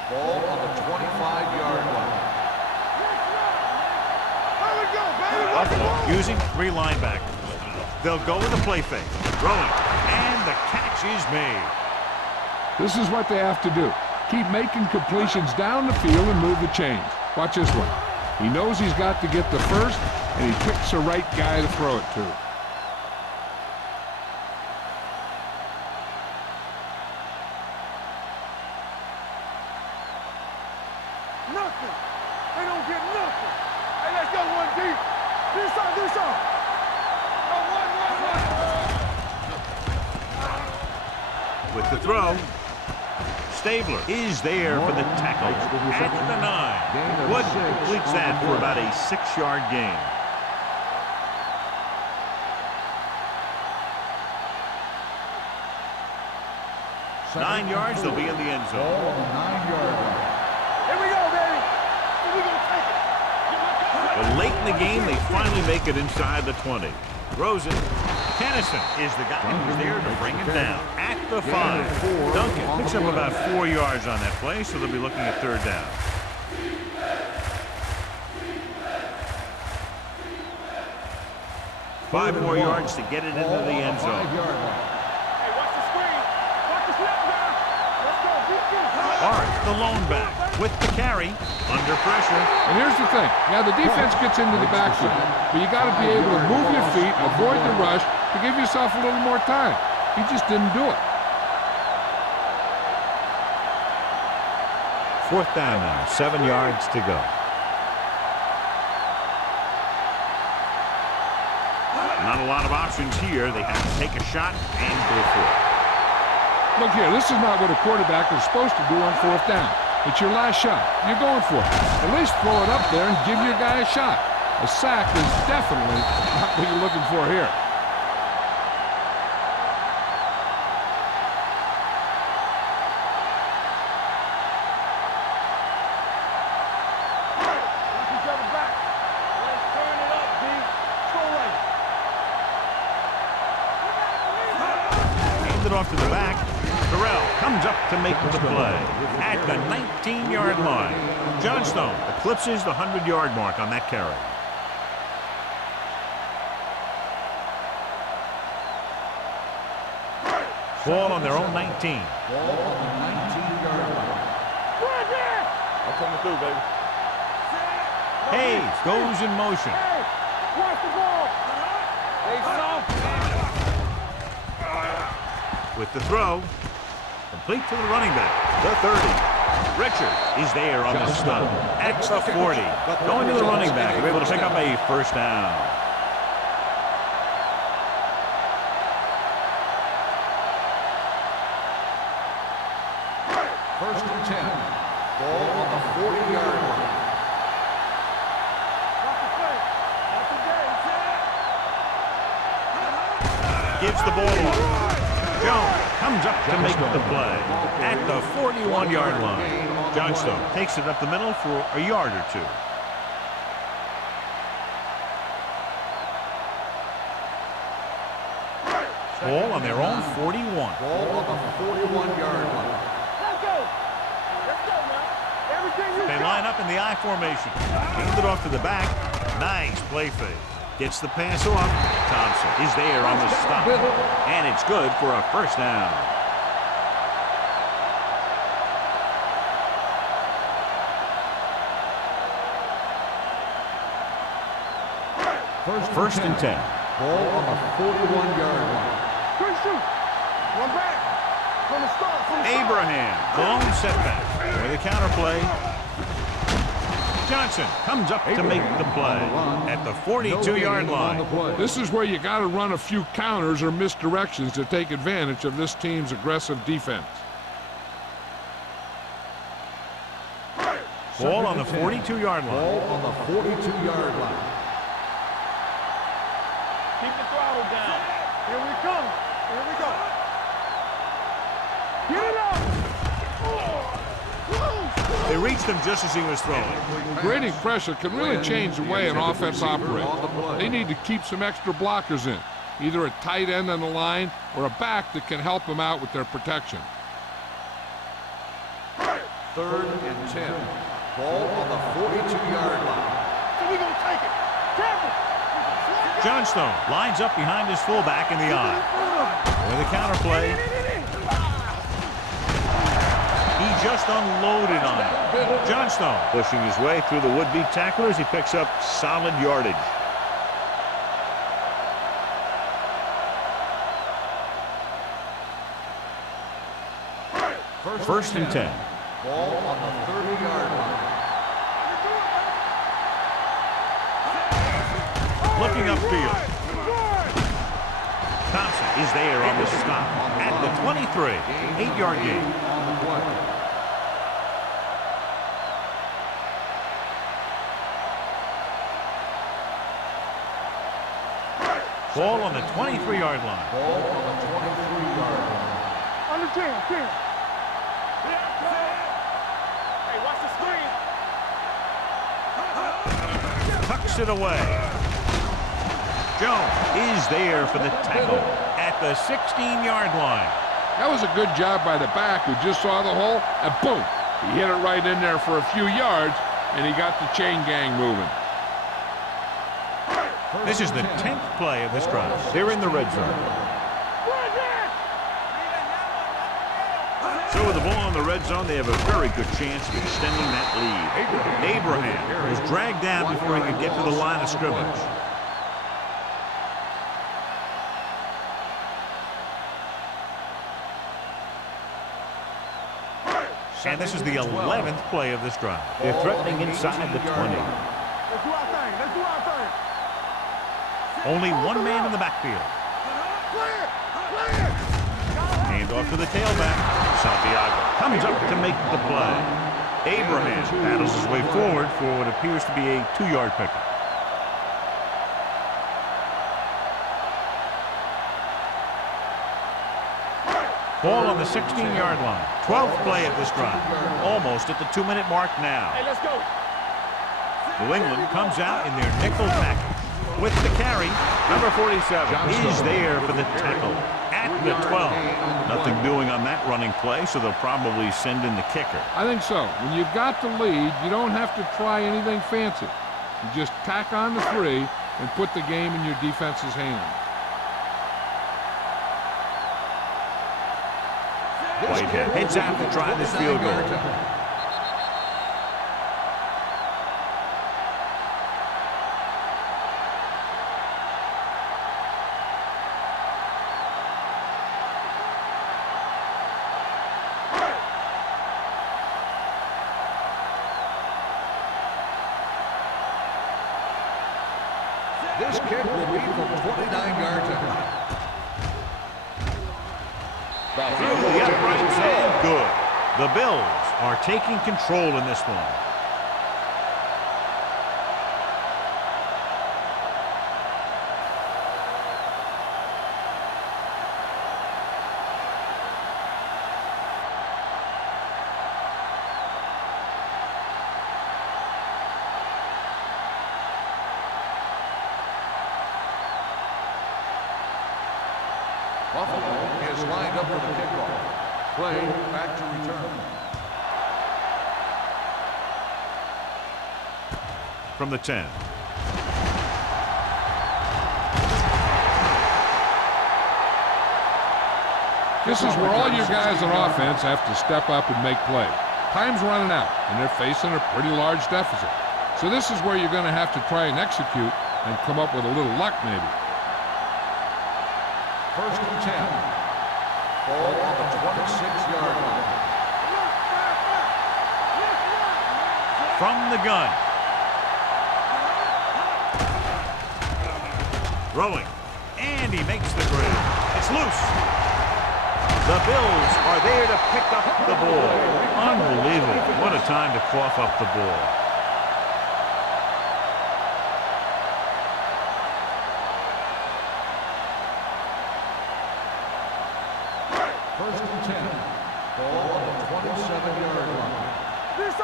Ball on the 25-yard line. There we go, baby. Buffalo using 3 linebackers. They'll go with a play fake. Throwing. And the catch is made. This is what they have to do. Keep making completions down the field and move the chains. Watch this one. He knows he's got to get the first, and he picks the right guy to throw it to. Nothing. They don't get nothing. Hey, let's go one deep. Do something. Go one. With the throw. Stabler is there for the tackle at the 9. Wood completes that for about a 6-yard gain. Nine yards, they'll be in the end zone. Ball on the 9-yard line. Here we go, baby. We're going to take it. But late in the game, they finally make it inside the 20. Throws it. Kennison is the guy who's there to bring it down at the 5. Duncan picks up about 4 yards on that play, so they'll be looking at 3rd down. Five more yards to get it into the end zone. Hey, watch the screen. Watch the slip now. Let's go. Defense. Hart, the lone back, with the carry, under pressure. And here's the thing. Yeah, the defense gets into the backfield, but you got to be able to move your feet, avoid the rush, to give yourself a little more time. He just didn't do it. 4th down now, 7 yards to go. Not a lot of options here. They have to take a shot and go for it. Look here, this is not what a quarterback is supposed to do on 4th down. It's your last shot. You're going for it. At least throw it up there and give your guy a shot. A sack is definitely not what you're looking for here. Watch each other back. Let's turn it up, D. Go right. Hands it off to the back. Terrell comes up to make the play at the 19-yard line. Johnstone eclipses the 100-yard mark on that carry. Ball on their own 19. Ball on the 19-yard line. Right there. I'm coming through, baby. Hayes goes in motion. Hey, watch the ball. They soft. With the throw, complete to the running back, the 30. Richard is there on the stop at the 40. Going to the running back, they're able to pick up a 1st down. First and 10. Ball on the 40-yard line. Watch the play. Watch the game. Gives the ball off. Jones comes up to make the play at the 41-yard line. Johnstone takes it up the middle for a yard or 2. Ball on their own 41. Ball on the 41-yard line. Let's go. Let's go now. Everything you They got. line up in the I formation. Hand it off to the back. Nice play fake. Gets the pass off. Thompson is there on the stop. And it's good for a first down. First and 10. Ball on the 41-yard line. Good shoot. One back. From the start. From the start. Abraham, long setback. For the counter play. Johnson comes up to make the play at the 42-yard line. This is where you got to run a few counters or misdirections to take advantage of this team's aggressive defense. Ball on the 42-yard line. Ball on the 42-yard line. Keep the throttle down. Here we come. Here we go. Get it up. They reached him just as he was throwing. Grading pressure can really change the way an offense operates. They need to keep some extra blockers in, either a tight end on the line or a back that can help them out with their protection. 3rd and 10. Ball on the 42-yard line. We're going to take it. Careful. Johnstone lines up behind his fullback in the I. With a counter play. He just unloaded on it. Johnstone pushing his way through the would-be tacklers. He picks up solid yardage. First and 10. Ball on the 30-yard line. Looking upfield. Thompson is there on the stop at the 23. 8-yard gain. On the play. Ball on the 23-yard line. Ball on the 23-yard line. Under 10. Hey, watch the screen. Tucks it away. Jones is there for the tackle at the 16-yard line. That was a good job by the back who just saw the hole, and boom, he hit it right in there for a few yards, and he got the chain gang moving. This is the 10th play of this drive. They're in the red zone. So with the ball in the red zone, they have a very good chance of extending that lead. Abraham was dragged down before he could get to the line of scrimmage. And this is the 11th play of this drive. They're threatening inside the 20. Let's do our thing. Let's do our thing. Only one man in the backfield. Clear. Clear. Hand off to the tailback. Santiago comes up to make the play. Abraham battles his way forward for what appears to be a 2-yard pickup. Ball on the 16-yard line. 12th play of this drive. Almost at the 2-minute mark now. Hey, let's go. New England comes out in their nickel package. With the carry, number 47 is there for the tackle at the 12. Nothing doing on that running play, so they'll probably send in the kicker. I think so. When you've got the lead, you don't have to try anything fancy. You just tack on the 3 and put the game in your defense's hands. Whitehead heads out to try this field goal. This kick will be from 29 yards out. Through the uprights and good. The Bills are taking control in this one. Buffalo is lined up for the kickoff. Play back to return. From the 10. This is where all your guys on offense have to step up and make plays. Time's running out, and they're facing a pretty large deficit. So this is where you're going to have to try and execute and come up with a little luck, maybe. 1st and 10. Ball on the 26-yard line. From the gun. Throwing. And he makes the grab. It's loose. The Bills are there to pick up the ball. Unbelievable. What a time to cough up the ball. First and 10. Ball on the 27-yard line. Let's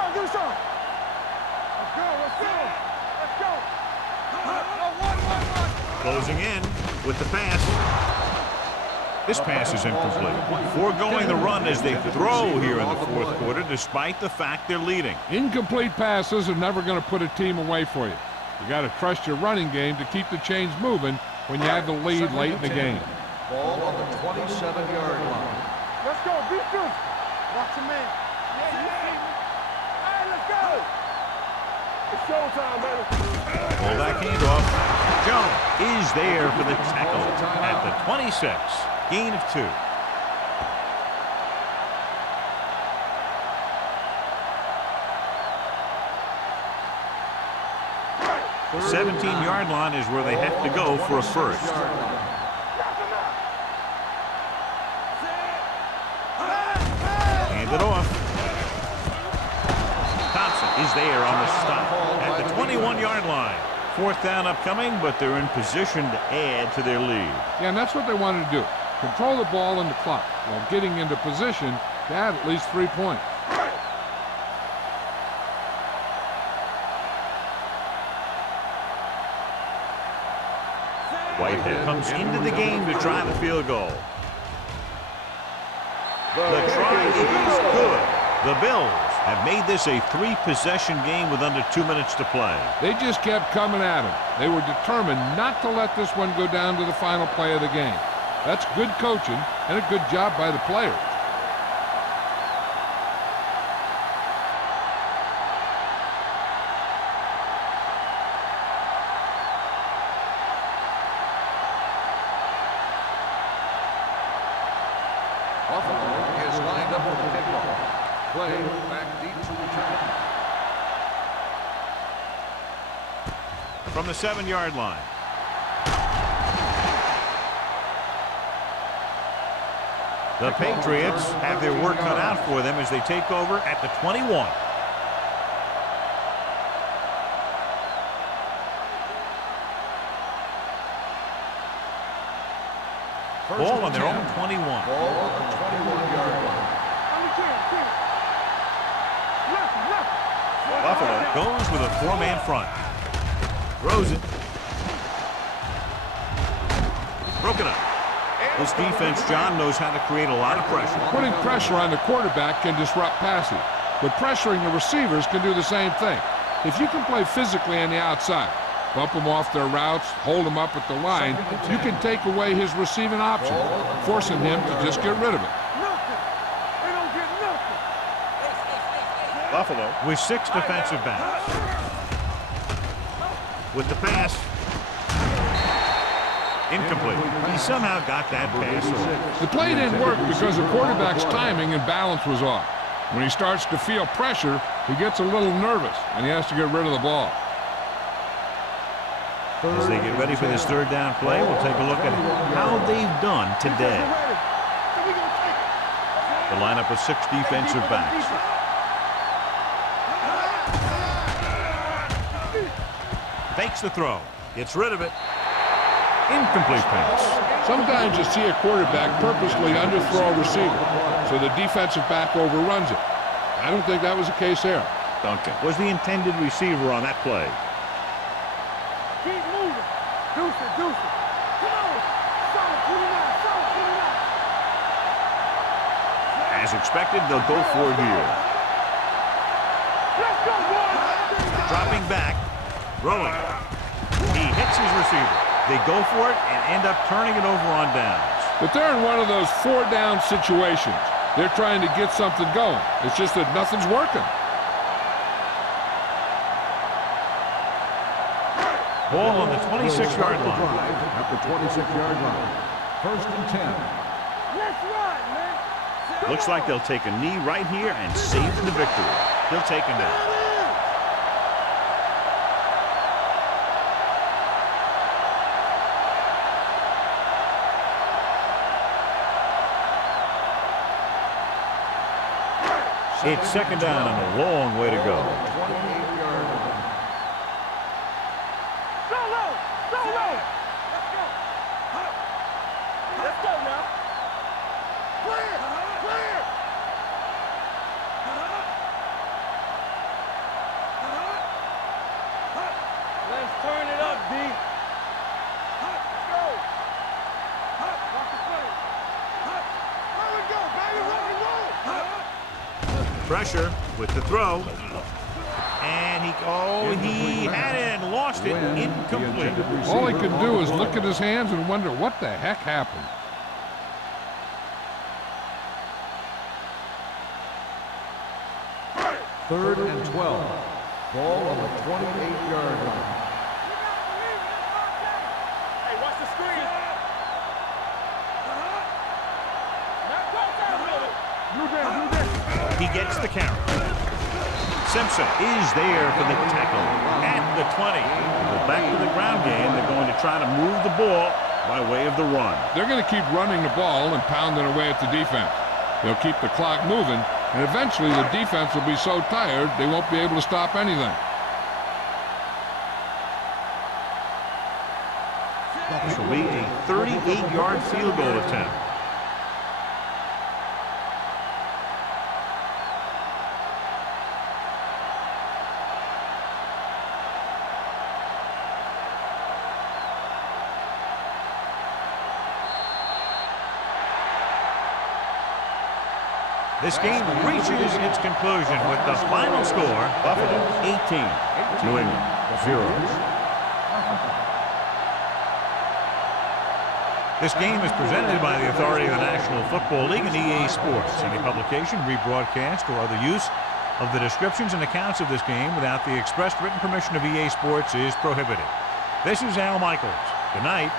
go. Closing in with the pass. This pass is incomplete. Foregoing the run as they throw here in the 4th quarter, despite the fact they're leading. Incomplete passes are never going to put a team away for you. You got to trust your running game to keep the chains moving when you have the lead late in the game. Ball on the 27-yard line. Let's go. Be good. Watch your man. Yeah, you see me. Hey, let's go. It's showtime, baby. Ball back handoff. Jones is there for the tackle at the 26. Gain of 2. The 17-yard line is where they have to go for a first. Hand it off. Thompson is there on the stop at the 21-yard line. 4th down upcoming, but they're in position to add to their lead. Yeah, and that's what they wanted to do. Control the ball and the clock while getting into position to add at least 3 points. Whitehead comes into the game to try the field goal. The try is good. The Bills have made this a 3-possession game with under 2 minutes to play. They just kept coming at him. They were determined not to let this one go down to the final play of the game. That's good coaching and a good job by the players. Buffalo is lined up for the kickoff. Play back deep to return. From the 7-yard line. The Patriots have their work cut out for them as they take over at the 21. Ball on their own 21. Ball on the 21-yard line. Buffalo goes with a 4-man front. Throws it. Broken up. This defense, John, knows how to create a lot of pressure. Putting pressure on the quarterback can disrupt passing, but pressuring the receivers can do the same thing. If you can play physically on the outside, bump them off their routes, hold them up at the line, you can take away his receiving option, forcing him to just get rid of it. Buffalo with 6 defensive backs. With the pass. Incomplete. He somehow got that pass off. The play didn't work because the quarterback's timing and balance was off. When he starts to feel pressure, he gets a little nervous, and he has to get rid of the ball. As they get ready for this 3rd down play, we'll take a look at how they've done today. The lineup of 6 defensive backs. Fakes the throw. Gets rid of it. Incomplete pass. Sometimes you see a quarterback purposely underthrow a receiver, so the defensive back overruns it. I don't think that was the case there. Duncan was the intended receiver on that play. Keep moving. Deuce it. Come on. Solid 29. As expected, they'll go for it here. Let's go, boys. Dropping back, throwing. He hits his receiver. They go for it and end up turning it over on downs. But they're in one of those 4-down situations. They're trying to get something going. It's just that nothing's working. Ball on the 26-yard line. At the 26-yard line. 1st and 10. Let's ride, man. Looks like they'll take a knee right here and save the victory. He'll take a knee. It's 2nd down and a long way to go. 28-yard line. Solo! Solo! Let's go. Let's go now. Clear! Clear! Let's turn it up, D. Let's go. Watch the play. There we go, baby. Rock and roll. Pressure with the throw. And he had it and lost it. Incomplete. All he could do is look at his hands and wonder what the heck happened. Third and 12. Ball on the 28-yard line. Hey, watch the screen. Now go down, you there. He gets the carry. Simpson is there for the tackle at the 20. Go back to the ground game. They're going to try to move the ball by way of the run. They're going to keep running the ball and pounding away at the defense. They'll keep the clock moving, and eventually the defense will be so tired they won't be able to stop anything. This will be a 38-yard field goal attempt. This game reaches its conclusion with the final score, Buffalo 18, New England 0. This game is presented by the authority of the National Football League and EA Sports. Any publication, rebroadcast, or other use of the descriptions and accounts of this game without the expressed written permission of EA Sports is prohibited. This is Al Michaels. Good night.